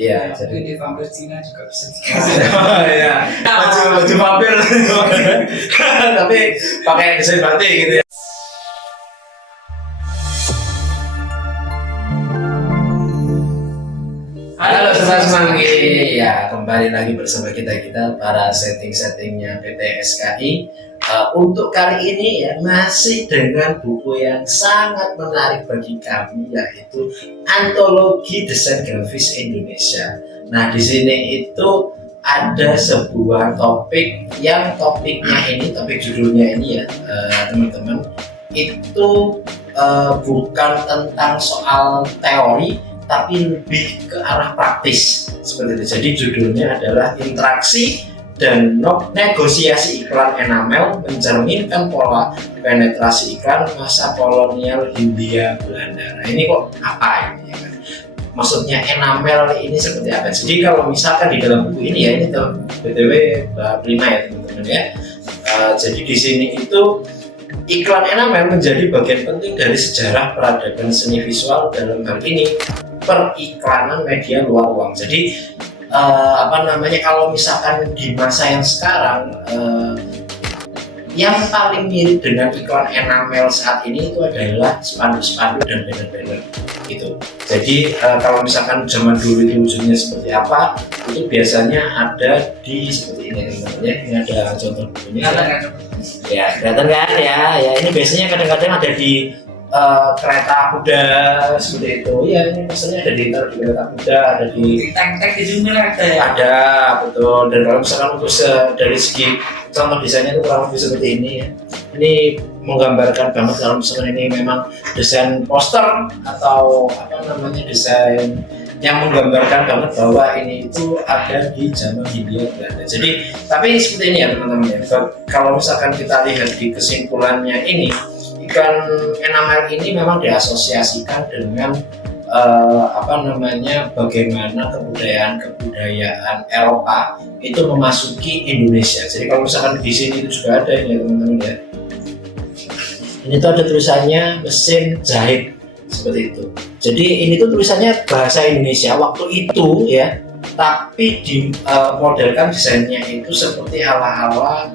Iya, Mungkin jadi di vampir Cina juga bisa dikasih. ya baju vampir tapi pakai desain batik gitu ya. Halo Sobat Semanggi, ya kembali lagi bersama kita para settingnya PT SKI. Untuk kali ini ya masih dengan buku yang sangat menarik bagi kami, yaitu Antologi Desain Grafis Indonesia. Nah di sini itu ada sebuah topik yang topik judulnya ini ya teman-teman, itu bukan tentang soal teori tapi lebih ke arah praktis seperti itu. Jadi judulnya adalah Interaksi dan Negosiasi Iklan Enamel Mencerminkan Pola Penetrasi Iklan Masa Kolonial Hindia Belanda. Nah ini kok apa ini ya kan? Maksudnya enamel ini seperti apa? Jadi kalau misalkan di dalam buku ini ya, ini BTW bab 5 ya teman-teman ya. Jadi di sini itu iklan enamel menjadi bagian penting dari sejarah peradaban seni visual, dalam hal ini periklanan media luar ruang. Jadi kalau misalkan di masa yang sekarang yang paling mirip dengan iklan enamel saat ini itu adalah spanduk-spanduk dan banner-banner gitu. Jadi kalau misalkan zaman dulu itu wujudnya seperti apa, itu biasanya ada di seperti ini teman-teman ya. Ini ada contoh bukunya. Ya kelihatan kan ya. Ya ini biasanya kadang-kadang ada di kereta kuda seperti itu. Ya ini biasanya ada di kereta kuda, ada di tank-tank di sini ada ya. Ada betul. Dan kalau misalkan untuk dari segi contoh desainnya itu kurang lebih seperti ini ya. Ini menggambarkan banget kalau misalkan ini memang desain poster atau desain yang menggambarkan banget bahwa ini itu ada di zaman Hindia Belanda. Jadi tapi seperti ini ya teman-teman ya. Kalau misalkan kita lihat di kesimpulannya ini, ikan enamel ini memang diasosiasikan dengan bagaimana kebudayaan Eropa itu memasuki Indonesia. Jadi kalau misalkan di sini itu juga ada ya teman-teman ya. Ini tuh ada tulisannya mesin jahit seperti itu. Jadi ini tuh tulisannya bahasa Indonesia waktu itu ya, tapi dimodelkan desainnya itu seperti ala-ala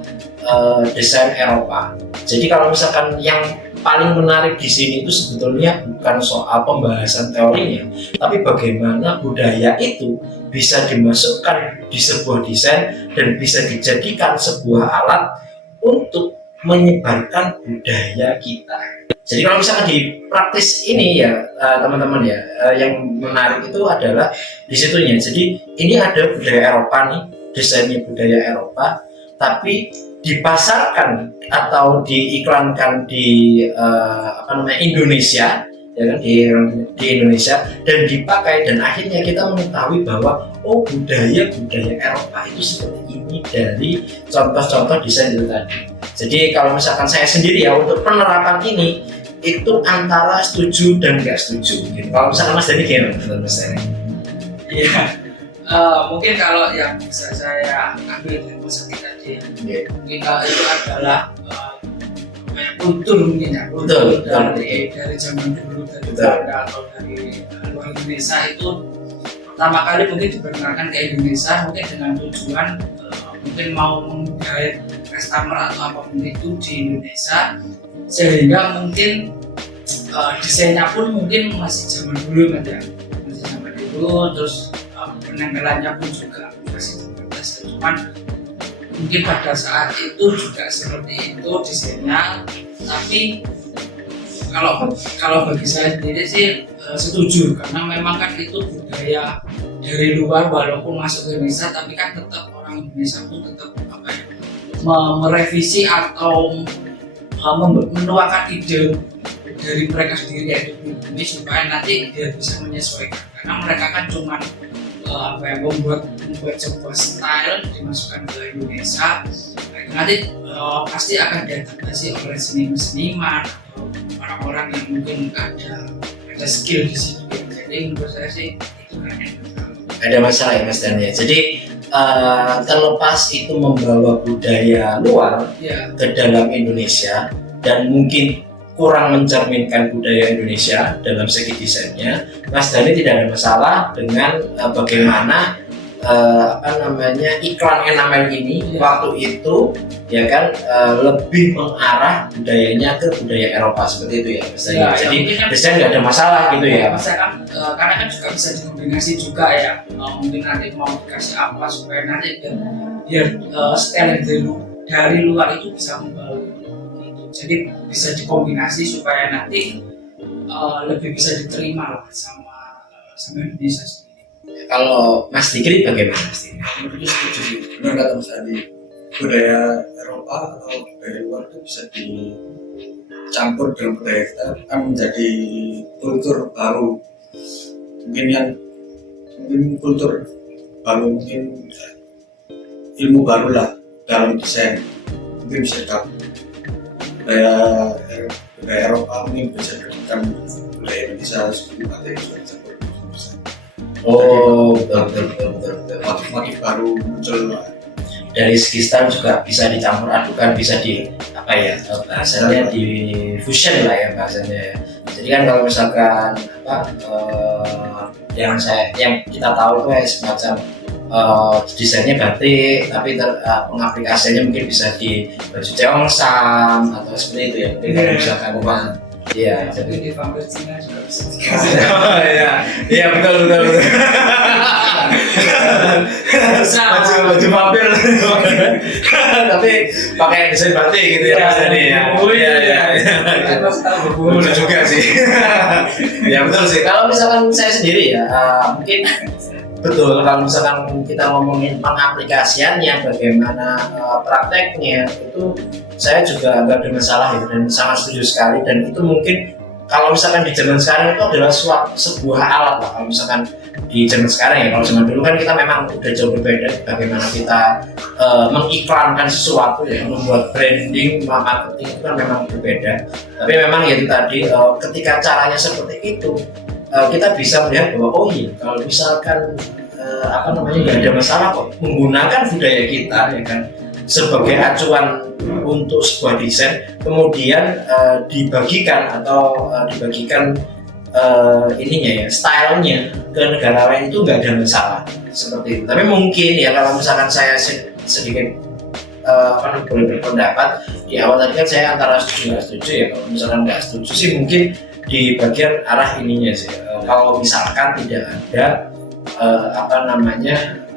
desain Eropa. Jadi kalau misalkan yang paling menarik di sini itu sebetulnya bukan soal pembahasan teorinya, tapi bagaimana budaya itu bisa dimasukkan di sebuah desain dan bisa dijadikan sebuah alat untuk menyebarkan budaya kita. Jadi kalau misalkan di praktis ini ya teman-teman ya, yang menarik itu adalah di situnya. Jadi ini ada budaya Eropa nih, desainnya budaya Eropa, tapi dipasarkan atau diiklankan di Indonesia ya kan, di Indonesia dan dipakai, dan akhirnya kita mengetahui bahwa budaya Eropa itu seperti ini dari contoh-contoh desain itu tadi. Jadi kalau misalkan saya sendiri ya, untuk penerapan ini itu antara setuju dan nggak setuju gitu. Kalau misalkan Mas Dani gimana menurut Mas Dani? Iya. Mungkin kalau yang bisa saya ambil dari pusat tadi, mungkin kalau itu adalah kultur mungkin ya, kultur dari zaman dulu, dari Belanda atau dari luar Indonesia itu pertama kali mungkin diperkenalkan ke Indonesia mungkin dengan tujuan mungkin mau menggait customer atau apapun itu di Indonesia, sehingga mungkin desainnya pun mungkin masih zaman dulu kan ya, masih zaman dulu, terus penempelannya pun juga masih terbatas. Cuman mungkin pada saat itu juga seperti itu desainnya, tapi kalau bagi saya sendiri sih setuju, karena memang kan itu budaya dari luar walaupun masuk ke Indonesia, tapi kan tetap orang Indonesia pun tetap merevisi atau menuangkan ide dari mereka sendiri yaitu ini supaya nanti dia bisa menyesuaikan, karena mereka kan cuma membuat sebuah style dimasukkan ke Indonesia, nanti pasti akan diadaptasi oleh seniman atau orang-orang yang mungkin ada skill di situ. Jadi menurut saya sih itu kan ada masalah ya Mas Dani. Jadi terlepas itu membawa budaya luar ke dalam Indonesia, dan mungkin kurang mencerminkan budaya Indonesia dalam segi desainnya, Mas Dani tidak ada masalah dengan bagaimana iklan enamel ini waktu itu ya kan lebih mengarah budayanya ke budaya Eropa seperti itu ya Mas Dani. Jadi desain nggak ada masalah gitu ya. Misalkan karena kan juga bisa dikombinasi juga ya, mungkin nanti mau dikasih apa supaya nanti biar style dari luar itu bisa membawa gitu. Jadi bisa dikombinasi supaya nanti lebih bisa diterima lah sama Indonesia sendiri. Kalau Mas Dikri bagaimana Mas Dikri? Menurutku setuju sih, benar kata Mas Adi, budaya Eropa atau budaya luar itu bisa dicampur dengan budaya kita akan menjadi kultur baru, mungkin kultur baru, mungkin ilmu baru lah dalam desain, mungkin bisa digabung budaya Eropa, mungkin bisa dijadikan budaya Indonesia seperti batik juga dicampur. Oh, betul. Motif baru muncul Dari segi style juga bisa dicampur adukan, bisa di bahasanya di fusion lah ya bahasanya ya. Jadi kan kalau misalkan yang kita tahu itu semacam desainnya batik, tapi pengaplikasiannya mungkin bisa di baju ceongsam atau seperti itu ya. Mungkin kalau misalkan iya, jadi di vampir Cina juga bisa iya betul. Baju vampir tapi pakai desain batik gitu ya tadi ya. Iya. Betul juga sih. Ya betul sih. Kalau misalkan saya sendiri ya mungkin betul kalau misalkan kita ngomongin pengaplikasiannya bagaimana prakteknya itu saya juga nggak ada masalah ya, dan sangat setuju sekali, dan itu mungkin kalau misalkan di zaman sekarang itu adalah sebuah alat lah. Kalau misalkan di zaman sekarang ya, kalau zaman dulu kan kita memang udah jauh berbeda bagaimana kita mengiklankan sesuatu ya, membuat branding, marketing itu kan memang berbeda. Tapi memang ya itu tadi ketika caranya seperti itu kita bisa melihat bahwa oh iya kalau misalkan nggak ada masalah kok menggunakan budaya kita ya kan sebagai acuan untuk sebuah desain, kemudian dibagikan stylenya ke negara lain itu nggak ada masalah seperti itu. Tapi mungkin ya kalau misalkan saya sedikit boleh berpendapat di awal tadi kan saya antara setuju nggak setuju ya. Kalau misalkan nggak setuju sih mungkin di bagian arah ininya sih. Kalau misalkan tidak ada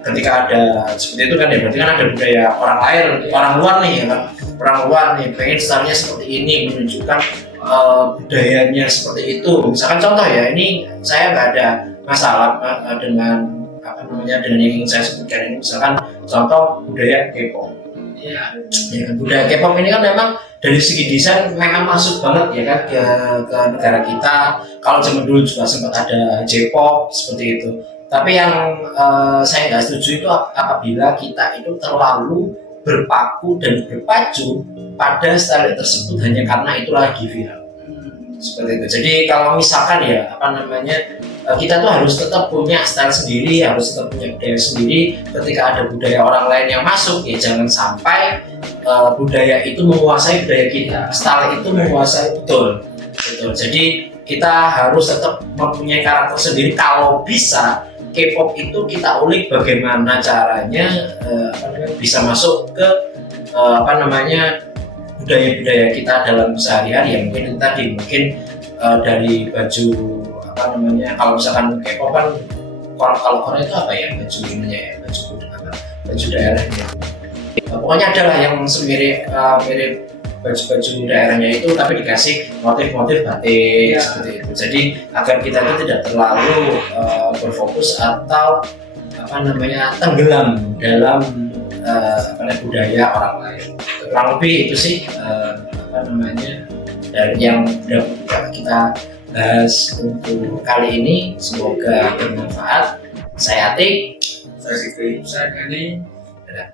ketika ada seperti itu kan ya berarti kan ada budaya orang luar nih ya kan, orang luar nih pengen stylenya seperti ini, menunjukkan budayanya seperti itu. Misalkan contoh ya, ini saya nggak ada masalah dengan dengan yang ingin saya sebutkan ini. Misalkan contoh budaya K-pop. Ya kan, budaya K-pop ini kan memang dari segi desain memang masuk banget ya kan ke negara kita. Kalau zaman dulu juga sempat ada J-pop seperti itu. Tapi yang saya nggak setuju itu apabila kita itu terlalu berpaku dan berpacu pada style tersebut hanya karena itu lagi viral. Seperti itu. Jadi kalau misalkan ya kita tuh harus tetap punya style sendiri, harus tetap punya budaya sendiri. Ketika ada budaya orang lain yang masuk ya jangan sampai budaya itu menguasai budaya kita, style itu menguasai betul. Jadi kita harus tetap mempunyai karakter sendiri. Kalau bisa K-pop itu kita ulik bagaimana caranya bisa masuk ke budaya-budaya kita dalam sehari-hari. Ya mungkin tadi dari baju kalau misalkan K-pop kan kalau Korea itu apa ya baju ininya ya, baju daerahnya. Pokoknya adalah yang mirip baju-baju daerahnya itu tapi dikasih motif-motif batik seperti itu. Jadi agar kita itu tidak terlalu berfokus atau tenggelam dalam budaya orang lain. Kurang lebih itu sih dari yang sudah kita bahas untuk kali ini. Semoga bermanfaat. Saya Atik. saya Sikri. Saya Gani. Dadah.